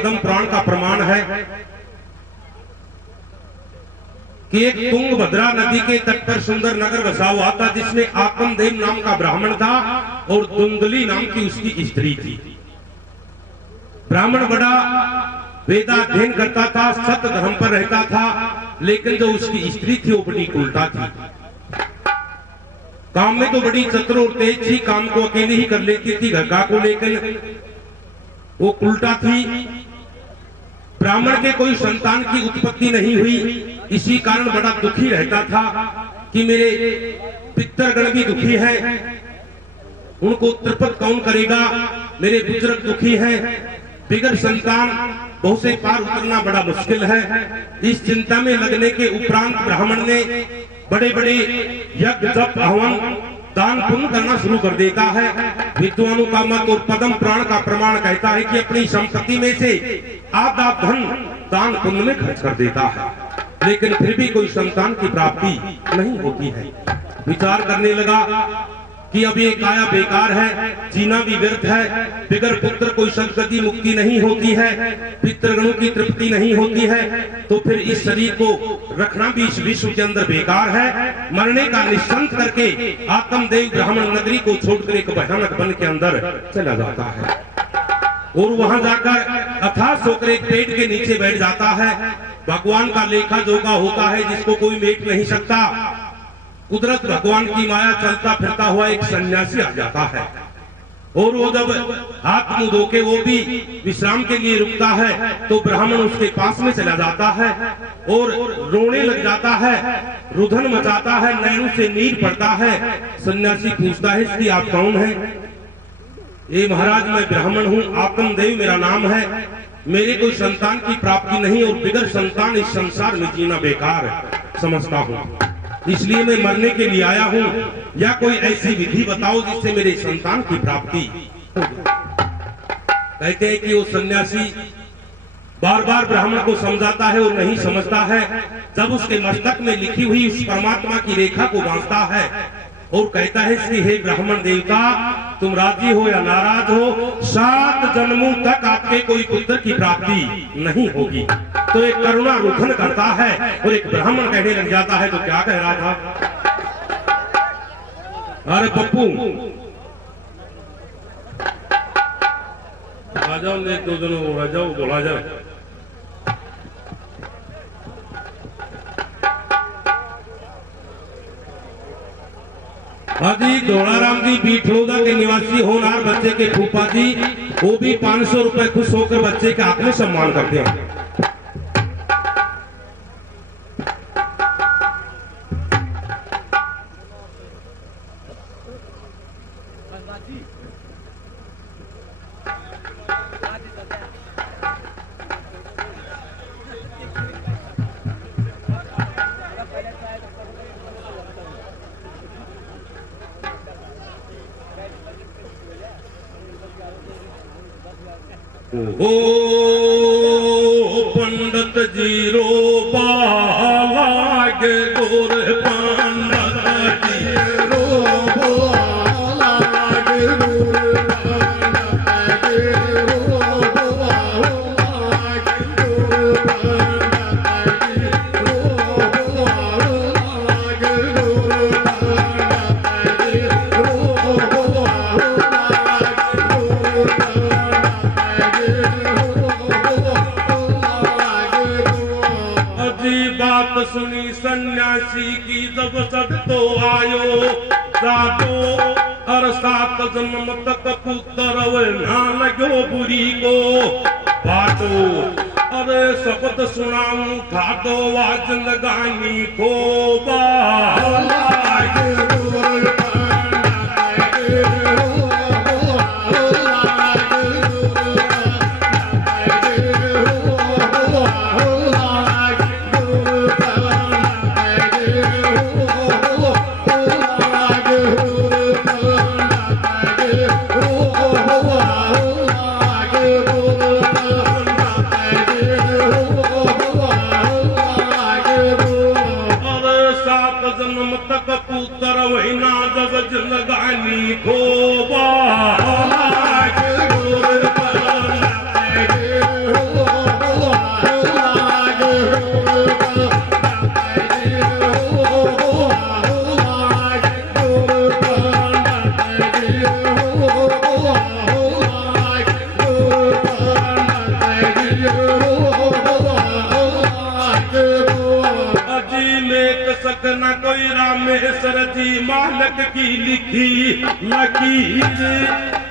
पदम पुराण का प्रमाण है कि एक तुंगभद्रा नदी के तट पर सुंदर नगर बसा हुआ था, जिसमें आत्मदेव नाम का ब्राह्मण था और धुंधली नाम की उसकी स्त्री थी। ब्राह्मण बड़ा वेदाध्ययन करता था, सत्य धर्म पर रहता था, लेकिन जो उसकी स्त्री थी वो बड़ी उल्टा थी। काम में तो बड़ी चतुर और तेज थी, काम को अकेले ही कर लेती थी, घर का को लेकर वो उल्टा थी। ब्राह्मण के कोई संतान की उत्पत्ति नहीं हुई, इसी कारण बड़ा दुखी रहता था कि मेरे पितरगण भी दुखी हैं, उनको तृप्त कौन करेगा, मेरे बुजुर्ग दुखी हैं, बिगर संतान बहुत से पार उतरना बड़ा मुश्किल है। इस चिंता में लगने के उपरांत ब्राह्मण ने बड़े बड़े यज्ञ जप हवन दान पुण्य करना शुरू कर देता है। विद्वानों का मत और पद्म पुराण का प्रमाण कहता है कि अपनी संपत्ति में से आधा धन दान पुण्य में खर्च कर देता है, लेकिन फिर भी कोई संतान की प्राप्ति नहीं होती है। विचार करने लगा कि अब ये काया बेकार है, जीना भी व्यर्थ है, बिगर पुत्र कोई सदगति मुक्ति नहीं होती है, पितृगणों की तृप्ति नहीं होती है, तो फिर इस शरीर को रखना भी इस विश्व के अंदर बेकार है। मरने का निश्चंत करके आत्मदेव ब्राह्मण नगरी को छोड़कर एक भयानक वन के अंदर चला जाता है और वहां जाकर अथाह होकर एक पेड़ के नीचे बैठ जाता है। भगवान का लेखा जोखा होता है जिसको कोई मेट नहीं सकता। कुदरत भगवान की माया चलता फिरता हुआ एक सन्यासी आ जाता है और वो जब हाथ मुंह धो के वो भी विश्राम के लिए रुकता है तो ब्राह्मण उसके पास में चला जाता है और रोने लग जाता है, रुधन मचाता है, नैनों से नीर पड़ता है। सन्यासी पूछता है इसकी आप कौन है? ये महाराज मैं ब्राह्मण हूँ, आत्मदेव मेरा नाम है, मेरे कोई संतान की प्राप्ति नहीं और बिगर संतान इस संसार में जीना बेकार समझता हूँ, इसलिए मैं मरने के लिए आया हूँ, या कोई ऐसी विधि बताओ जिससे मेरे संतान की प्राप्ति। कहते हैं कि वो सन्यासी बार बार ब्राह्मण को समझाता है और नहीं समझता है। जब उसके मस्तक में लिखी हुई उस परमात्मा की रेखा को बांधता है और कहता है कि हे ब्राह्मण देवता, तुम राजी हो या नाराज हो, 7 जन्मों तक आपके कोई पुत्र की प्राप्ति नहीं होगी। तो एक करुणा रुखन करता है और एक ब्राह्मण कहने लग जाता है, तो क्या कह रहा था? अरे पप्पू आ जाओ, एक दो जनों आ जाओ, बोला जाओ। हाजी धोलाराम जी बीठलोदा के निवासी होनार बच्चे के फूफा जी, वो भी 500 रुपए खुश होकर बच्चे के हाथ में सम्मान करते हैं। ओ पंडित जी रो बालाग गोर पंडित जी रो बालाग गोर सुनी सन्यासी की जब सद तो आयो सातो और 7 जन्म तक पुत्र ना लगो बुरी को बातो। अरे शब्द सुनाऊं था तो वाज लगानी को बालक की लिखी लकीर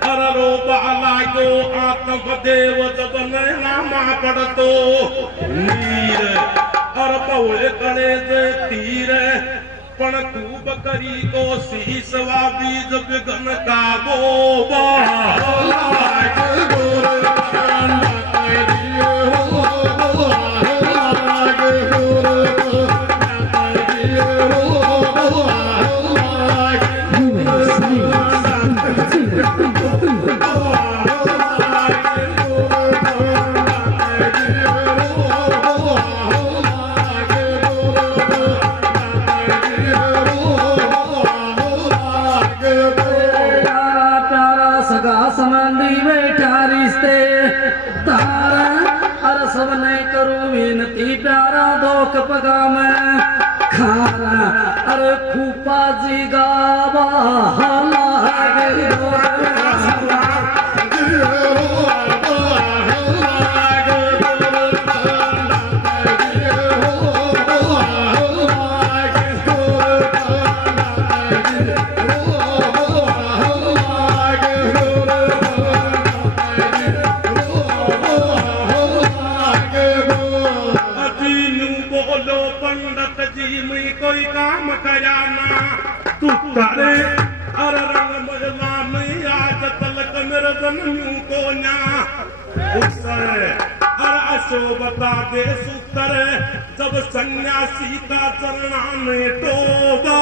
अर रो बाला को आत्मदेव जब नामा पढ़तो नीर और पौड़े करे जे तीर पण खूब करी को सीसवा बीज बिगन का बोबा प्यारा दोख पगा में खारा अरे फूफा जी गावा कोई काम कराना तू तारे अर रंग मजला में आज तलक मेरे जन्मू को ना उसर अर अशोभता दे सुतर जब सन्यासी का चरणा में टोबा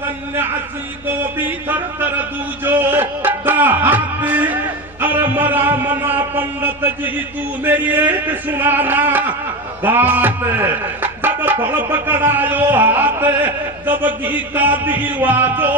सन्यासी को भी थर थर दूजो हाथी अरे मरा मना पंडित जी तू मेरी एक सुनाना बात जब फल पकड़ायो हाथ जब गीता दीवाजो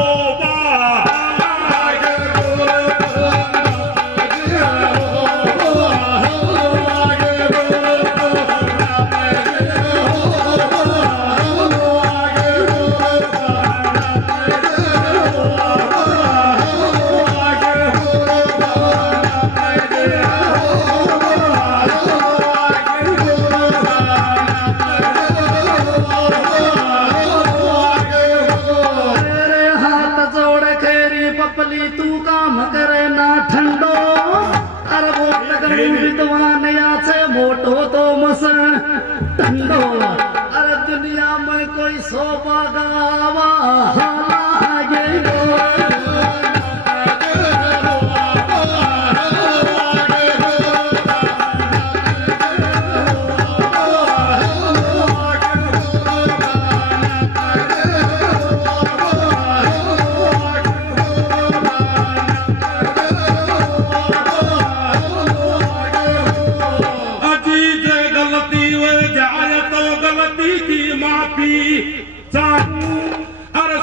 विद्वान याचे मोटो तो मस टंडो अरे दुनिया में कोई शोभा गावा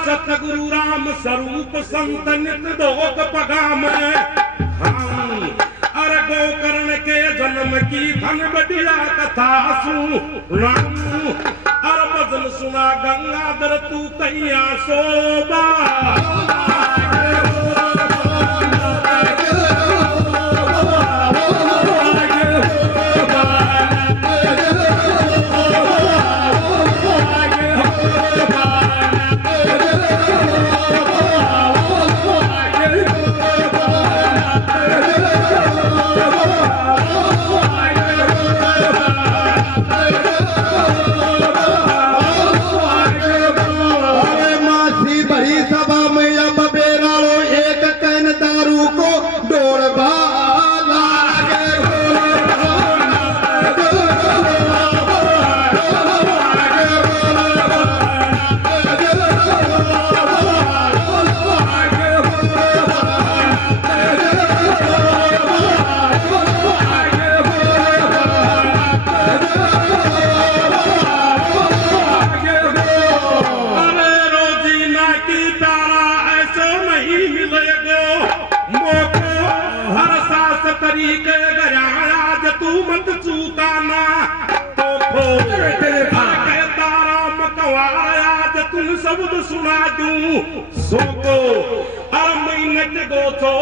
सतगुरु राम स्वरूप संत नित दोग पगाम अरे गोकर्ण के जन्म की धन बढ़िया कथा सुनाऊं अरे भजन सुना गंगाधर तू कैया शोभा बड़ी सभा में अब नहीं मिलेगो मोको हर सास तरीके गया आज तू मत चूकाना तो खो तारा मकवाया आज तुम शब्द सुना दूं सोको हर महीने गो छो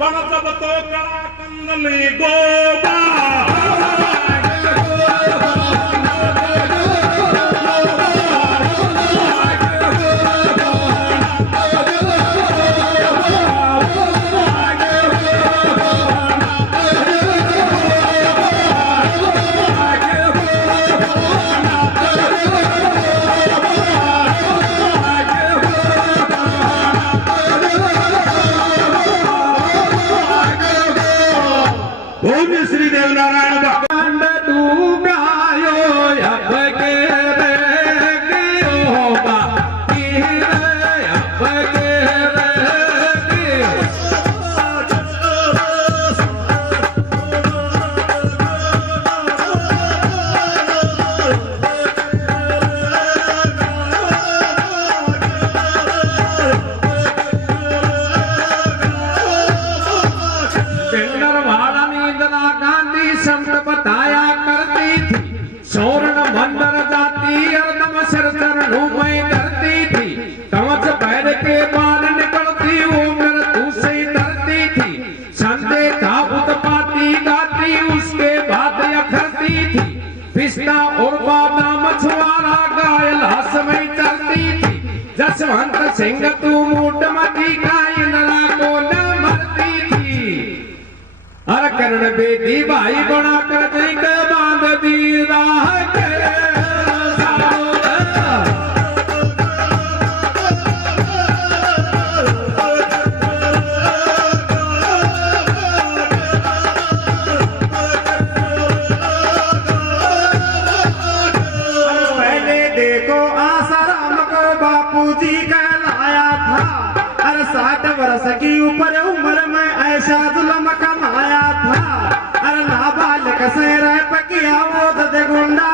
पण जब तो कड़ा कंदनी गोबा श्री देव नारायण भगवान डूबायो अब के होगा अब के बताया करती थी स्वर्ण मंदिर जाती अर्दम सिर चरणों में धरती थी कवच पैर के बाल निकलती वो मृत्यु से डरती थी संदे ताबूत पाती गाती उसके बाद अखरती थी पिस्ता और बाबा मछुआरा घायल हंस में चलती थी जसवंत सिंह तू मूड मती कायनरा को न मरती थी हर करण बेदी भाई बना कर देख बांध दी राह के पहले देखो आसाराम को बापूजी कहलाया था अरे 60 वर्ष की ऊपर उम्र में ऐसा जुल्म कमाया था अरे नाबालिग से रह पकिया वो दे गुंडा